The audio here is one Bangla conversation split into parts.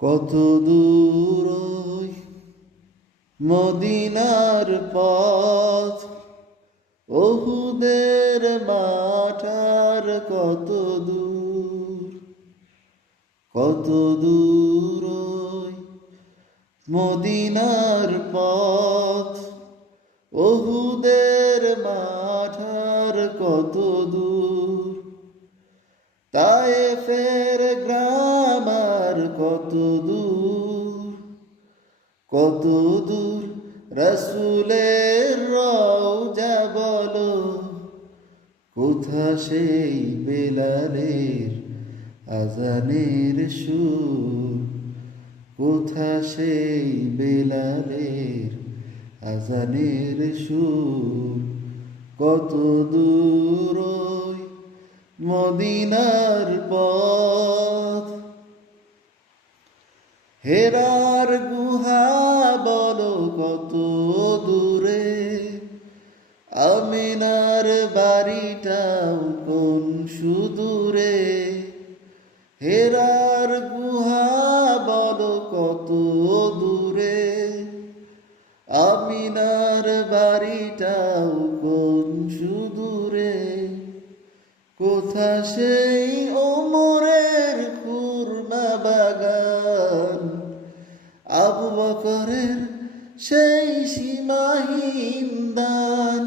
কত দূর ওই মদিনার পথ, ওহুদের মাঠ আর কত দূর, কত দূর ওই মদিনার পথ, ওহুদের মাঠ আর কত দূর, তায়েফের গ্রাম আর কত দূর, কত দূর রাসূলের রওজা বলো, কোথা সেই বেলালের আজানের সুর, কোথা সেই বেলালের আজানের সুর, কত দূর ওই মদিনার পথ। হেরার গুহা বলো কত দূরে, আমিনার বাড়িটাও কোন সুদূরে, হেরার গুহা বলো কত দূরে, আমিনার বাড়িটাও কোন সুদূরে, কোথা সেই ওমরের খুরমা বাগান, আবু বকরের সেই সীমাহীন দান,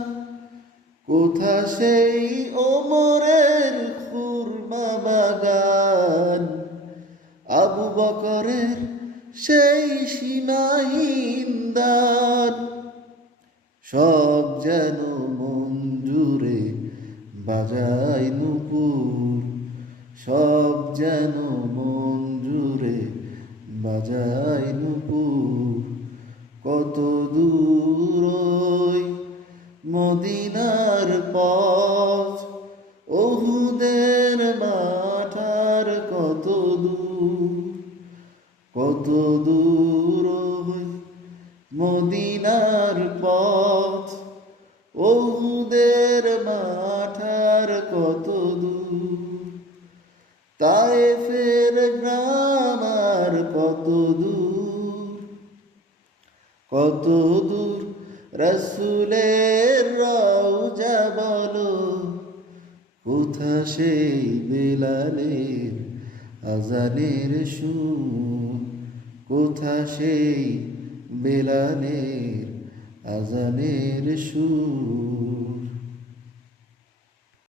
কোথা সেই ওমরের খুরমা বাগান, আবু বকরের সেই সীমাহীন দান, সব যেন মন জুড়ে বাজায় নূপুর, সব যেন মন জুড়ে বাজায় নূপুর, কত দূর ওই মদিনার পথ, ওহুদের মাঠ আর কত দূর, কত দূর ওই মদিনার পথ, ওহুদের মাঠ আর কত দূর, তায়েফের গ্রাম আর কত দূর, কত দূর রাসূলের রওজা বলো, কোথা সেই বেলালের আজানের সুর, কোথা সেই বেলালের আজানের সুর।